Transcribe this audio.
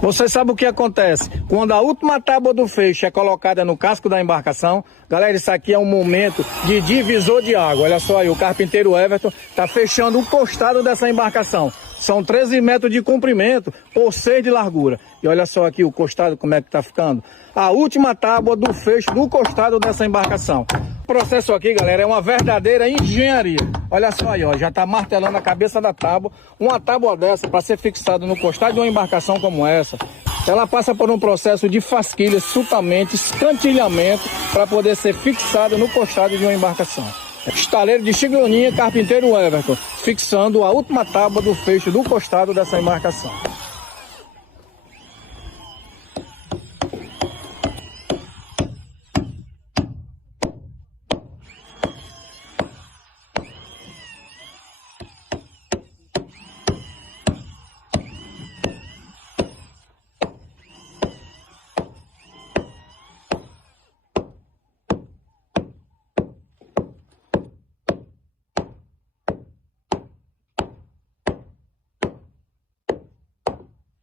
Você sabe o que acontece? Quando a última tábua do feixe é colocada no casco da embarcação, galera, isso aqui é um momento de divisor de água. Olha só aí, o carpinteiro Everton está fechando o costado dessa embarcação. São 13 metros de comprimento por 6 de largura. E olha só aqui o costado como é que está ficando. A última tábua do fecho do costado dessa embarcação. O processo aqui, galera, é uma verdadeira engenharia. Olha só aí, ó, já está martelando a cabeça da tábua. Uma tábua dessa, para ser fixada no costado de uma embarcação como essa, ela passa por um processo de fasquilha, sultamento, escantilhamento, para poder ser fixada no costado de uma embarcação. Estaleiro de Chicloninha, carpinteiro Everton, fixando a última tábua do fecho do costado dessa embarcação.